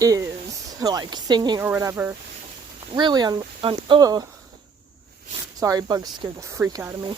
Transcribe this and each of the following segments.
is, like, singing or whatever, really sorry, bugs scared the freak out of me.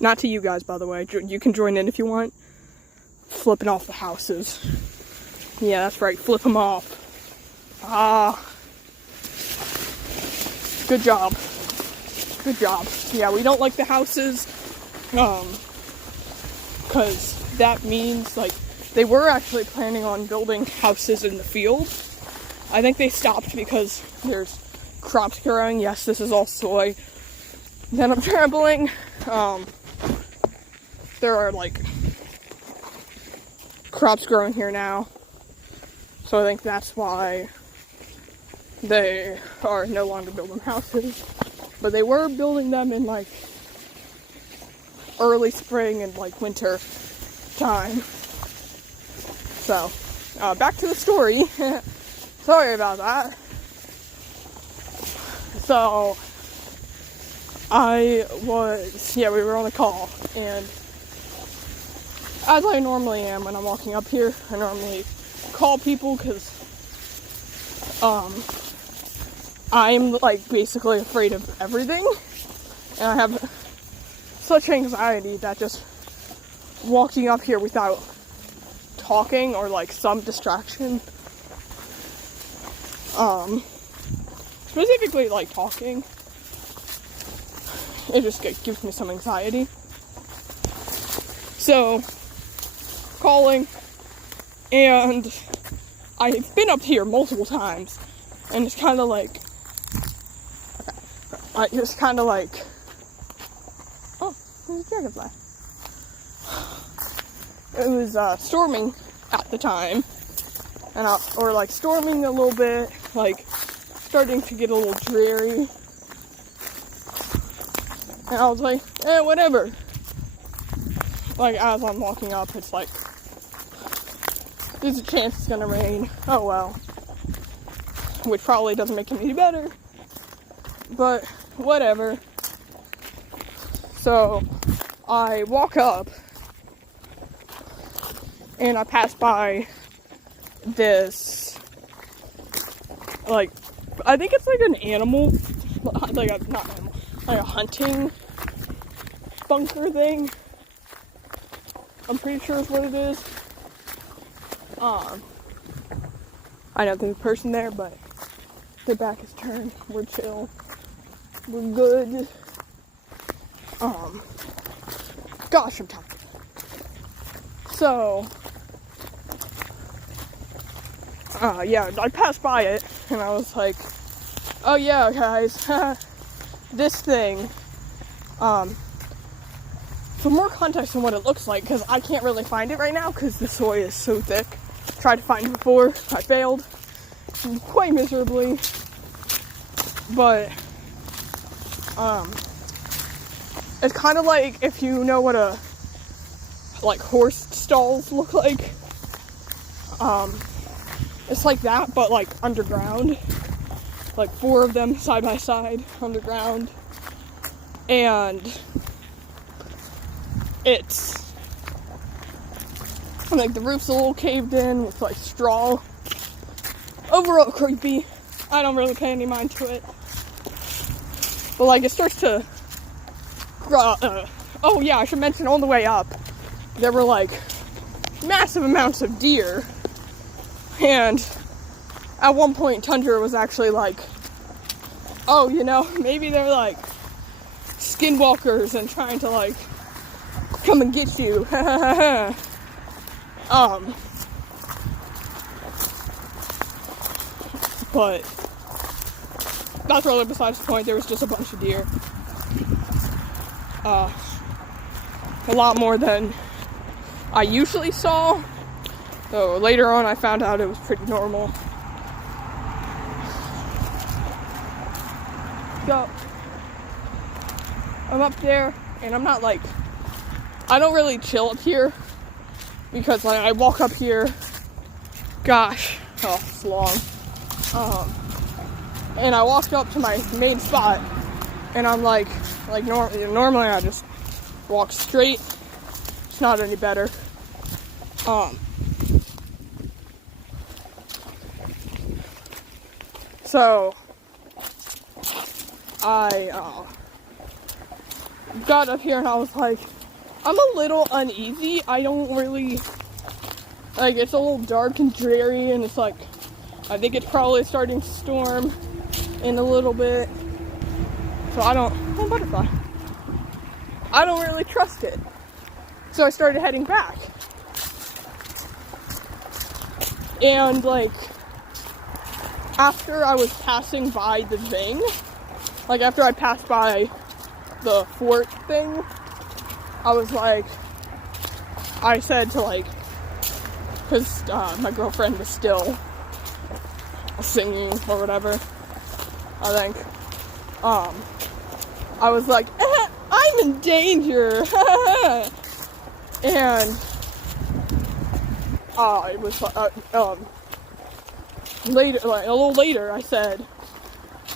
Not to you guys, by the way. You can join in if you want. Flipping off the houses. Yeah, that's right. Flip them off. Good job. Good job. Yeah, we don't like the houses. Because that means, like, they were actually planning on building houses in the field. I think they stopped because there's crops growing. Yes, this is all soy that I'm trampling. There are, like, crops growing here now. So I think that's why they are no longer building houses. But they were building them in, like, early spring and, like, winter time. So, back to the story. Sorry about that. So, we were on a call, and as I normally am when I'm walking up here, I normally call people because I'm, like, basically afraid of everything, and I have such anxiety that just walking up here without talking or, like, some distraction, specifically, like, talking, it just gives me some anxiety. So, calling, and I've been up here multiple times, and it's kind of like, oh, there's a dragonfly. It was storming at the time, and storming a little bit, like, starting to get a little dreary, and I was like, whatever. Like, as I'm walking up, it's like, there's a chance it's gonna rain. Oh well. Which probably doesn't make it any better. But, whatever. So, I walk up, and I pass by this, like, I think it's like an animal, like a hunting bunker thing. I'm pretty sure is what it is. I know there's a person there, but their back is turned. We're chill. We're good. Gosh, I'm tired. So, I passed by it, and I was like, oh yeah, guys, this thing, for more context on what it looks like, because I can't really find it right now, because the soy is so thick. Tried to find it before, I failed, quite miserably, but, it's kind of like, if you know what horse stalls look like, it's like that, but, like, underground, like 4 of them side by side, underground, and it's, like, the roof's a little caved in with, like, straw. Overall creepy. I don't really pay any mind to it. But, like, it starts to oh yeah, I should mention, on the way up, there were, like, massive amounts of deer. And at one point, Tundra was actually like, oh, maybe they're, like, skinwalkers and trying to, like, come and get you. But that's really besides the point. There was just a bunch of deer. A lot more than I usually saw. So later on I found out it was pretty normal. So I'm up there, and I'm not, like, I don't really chill up here, because, like, I walk up here, it's long, and I walked up to my main spot, and I'm like normally I just walk straight It's not any better. So I got up here and I was like, I'm a little uneasy. I don't really, like, it's a little dark and dreary, and it's like, I think it's probably starting to storm in a little bit. So oh, butterfly. I don't really trust it. So I started heading back. And, like, after I was passing by the thing, like, after I passed by the fort thing, I was like, I said to, like, because my girlfriend was still singing or whatever, I think, I was like, I'm in danger, and, it was, later, like, a little later, I said,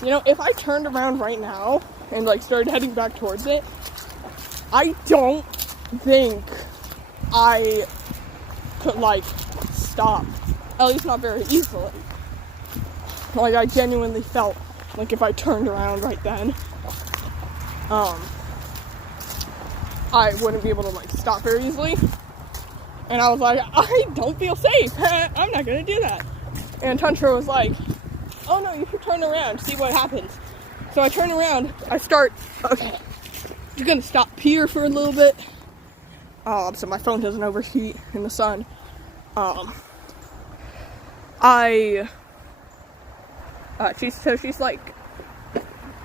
you know, if I turned around right now and, like, started heading back towards it, I don't think I could, like, stop. At least not very easily. Like, I genuinely felt like if I turned around right then, I wouldn't be able to, like, stop very easily. And I was like, I don't feel safe. I'm not gonna do that. And Tantra was like, oh no, you should turn around, see what happens. So I turn around, okay, you're gonna stop here for a little bit. So my phone doesn't overheat in the sun. She's like,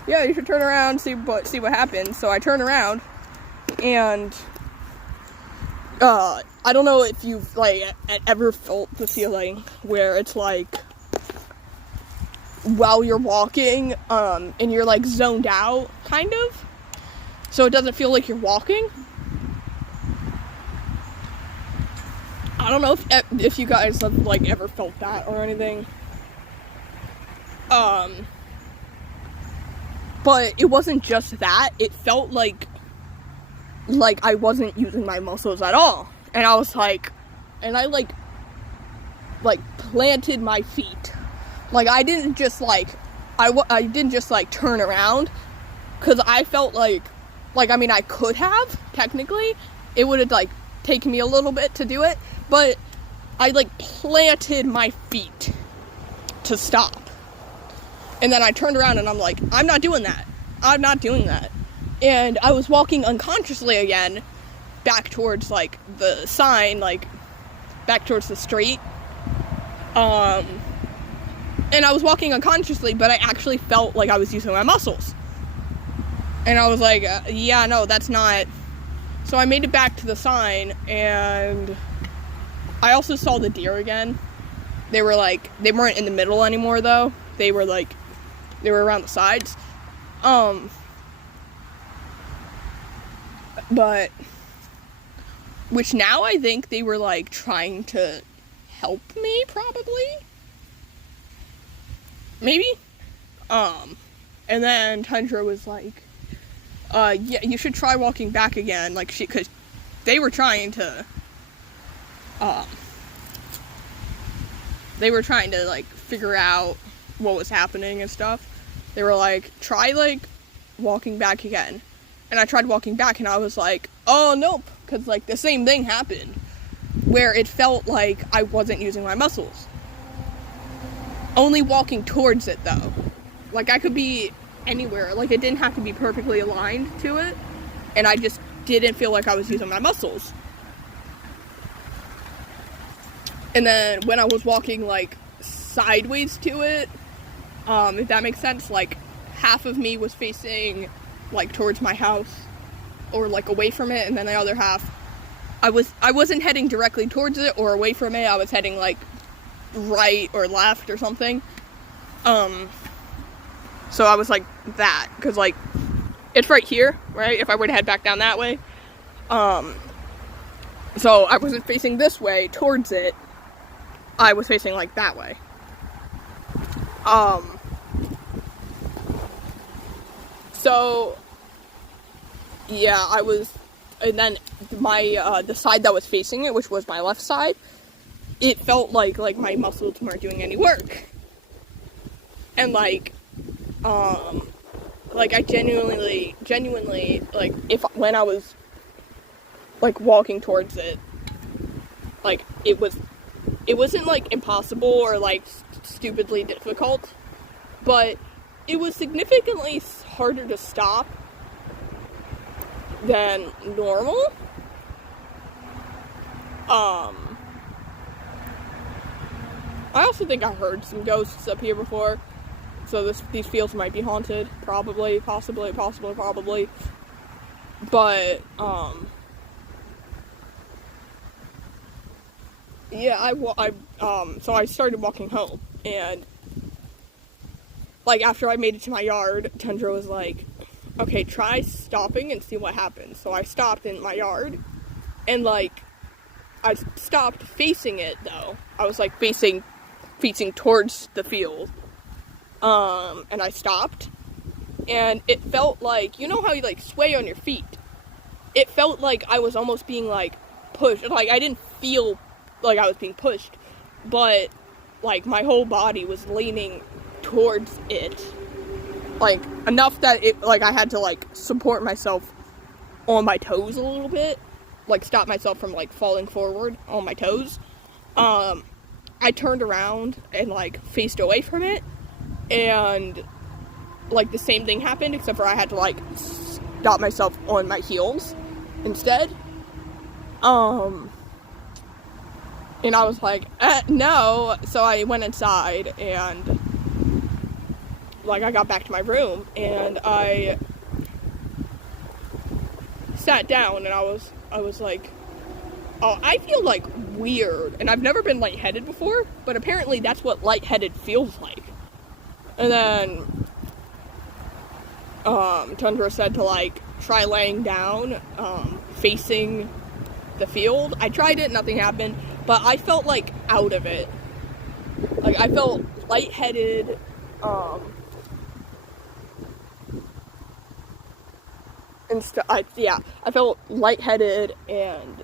yeah, you should turn around, see what happens. So I turn around, and I don't know if you've, like, ever felt the feeling where it's like, while you're walking, and you're, like, zoned out, kind of, so it doesn't feel like you're walking. I don't know if you guys have, like, ever felt that or anything. But it wasn't just that. It felt like I wasn't using my muscles at all. And I was like, and I, like, planted my feet. Like, I didn't just, like, I didn't just, like, turn around, because I felt like, I mean, I could have, technically. It would have, like, taken me a little bit to do it, but I, like, planted my feet to stop. And then I turned around and I'm like, I'm not doing that. I'm not doing that. And I was walking unconsciously again, back towards, like, the sign, like, back towards the street. And I was walking unconsciously, but I actually felt like I was using my muscles. And I was like, yeah, no, that's not. So I made it back to the sign, and I also saw the deer again. They were, like, they weren't in the middle anymore, though. They were, like, they were around the sides. But, which now I think they were, like, trying to help me, probably? Maybe? And then Tundra was like, yeah, you should try walking back again, like, cause they were trying to, like, figure out what was happening and stuff. They were like, try, like, walking back again. And I tried walking back, and I was like, oh, nope, cause, like, the same thing happened, where it felt like I wasn't using my muscles. Only walking towards it, though. Like, I could be anywhere. Like, it didn't have to be perfectly aligned to it. And I just didn't feel like I was using my muscles. And then when I was walking, like, sideways to it, if that makes sense, like, half of me was facing, like, towards my house. Or, like, away from it. And then the other half, I wasn't heading directly towards it or away from it. I was heading, like, right or left or something. So I was like that, because, like, it's right here, right, if I were to head back down that way. So I wasn't facing this way towards it, I was facing, like, that way. So yeah, I was and then my, the side that was facing it, which was my left side, it felt like my muscles weren't doing any work. And like I genuinely, like, when I was, like, walking towards it, like, it wasn't, like, impossible or, like, stupidly difficult, but it was significantly harder to stop than normal. I also think I heard some ghosts up here before, so these fields might be haunted, probably, possibly, probably, but, yeah, so I started walking home, and, like, after I made it to my yard, Tundra was like, okay, try stopping and see what happens. So I stopped in my yard, and, like, I stopped facing it, though. I was, like, facing towards the field, and I stopped, and it felt like, you know how you, like, sway on your feet? It felt like I was almost being, like, pushed. Like, I didn't feel like I was being pushed, but, like, my whole body was leaning towards it, like, enough that it, like, I had to, like, support myself on my toes a little bit, like, stop myself from, like, falling forward on my toes. I turned around and, like, faced away from it, and, like, the same thing happened, except for I had to, like, stop myself on my heels instead. And I was like, no, so I went inside, and, like, I got back to my room, and I sat down, and I was like, oh, I feel, like, weird, and I've never been lightheaded before, but apparently that's what lightheaded feels like. And then, Tundra said to, like, try laying down, facing the field. I tried it, nothing happened, but I felt, like, out of it. Like, I felt lightheaded, I felt lightheaded and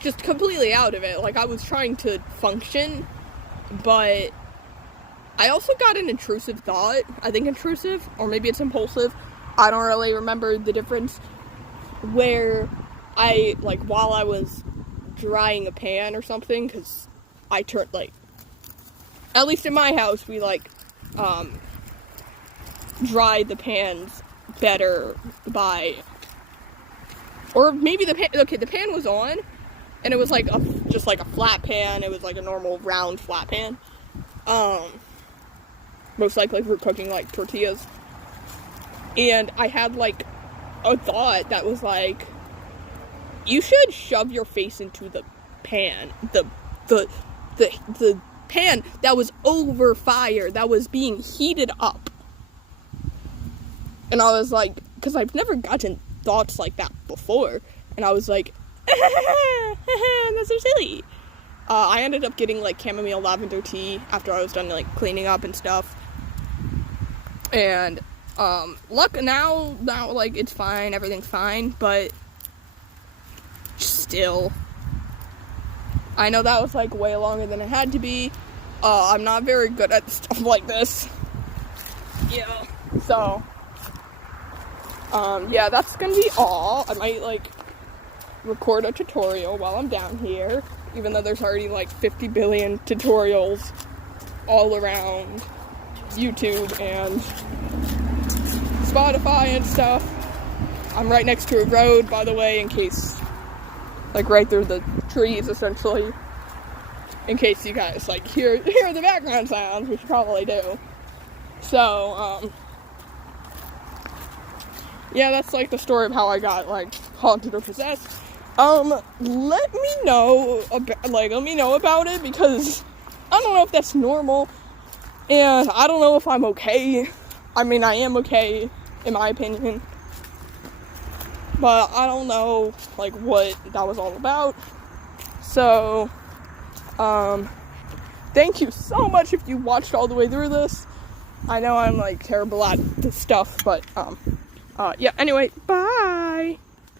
just completely out of it. Like, I was trying to function, but I also got an intrusive thought. I think intrusive, or maybe it's impulsive. I don't really remember the difference. Where I, like, while I was drying a pan or something, because I turned, like, at least in my house, we, like, dried the pans better by, or maybe the pan was on, and it was, like, just, like, a flat pan. It was, like, a normal round flat pan. Most likely for cooking, like, tortillas. And I had, like, a thought that was, like, you should shove your face into the pan. The pan that was over fire, that was being heated up. And I was like, because I've never gotten thoughts like that before. And I was like, that's so silly. I ended up getting, like, chamomile lavender tea after I was done, like, cleaning up and stuff. And, now, like, it's fine, everything's fine, but still, I know that was, like, way longer than it had to be. I'm not very good at stuff like this. Yeah, so, yeah, that's gonna be all. I might, like, record a tutorial while I'm down here, even though there's already, like, 50 billion tutorials all around YouTube and Spotify and stuff. I'm right next to a road, by the way, in case, like, right through the trees, essentially, in case you guys, like, hear the background sounds, which you probably do. So, yeah, that's, like, the story of how I got, like, haunted or possessed. Let me know about it, because I don't know if that's normal, and I don't know if I'm okay. I mean, I am okay, in my opinion, but I don't know, like, what that was all about. So, thank you so much if you watched all the way through this. I know I'm, like, terrible at this stuff, but, yeah, anyway, bye! Bye.